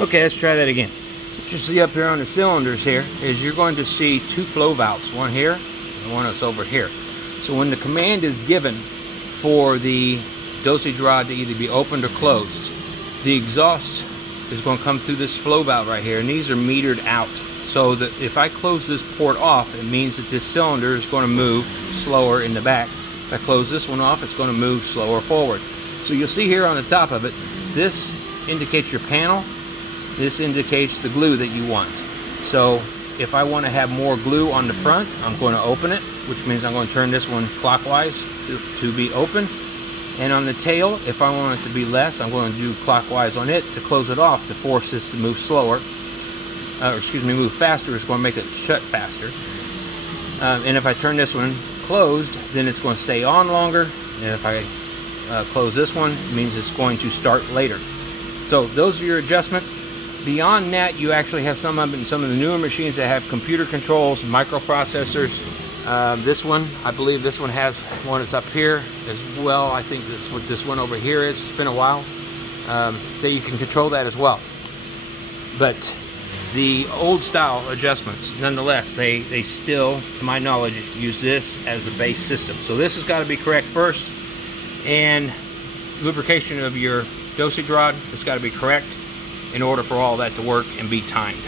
Okay, let's try that again. What you see up here on the cylinders here is you're going to see two flow valves, one here and one that's over here. So when the command is given for the dosage rod to either be opened or closed, the exhaust is going to come through this flow valve right here, and these are metered out. So that if I close this port off, it means that this cylinder is going to move slower in the back. If I close this one off, it's going to move slower forward. So you'll see here on the top of it, this indicates your panel. This indicates the glue that you want. So if I want to have more glue on the front, I'm going to open it, which means I'm going to turn this one clockwise to be open. And on the tail, if I want it to be less, I'm going to do clockwise on it to close it off to force this to move slower. Move faster. It's going to make it shut faster. And if I turn this one closed, then it's going to stay on longer. And if I close this one, it means it's going to start later. So those are your adjustments. Beyond that, you actually have some of the newer machines that have computer controls, microprocessors. This one, I believe this one has one that's up here as well. I think that's what this one over here is. It's been a while. That you can control that as well. But the old style adjustments, nonetheless, they still, to my knowledge, use this as the base system. So this has got to be correct first, and lubrication of your dosage rod has got to be correct in order for all that to work and be timed.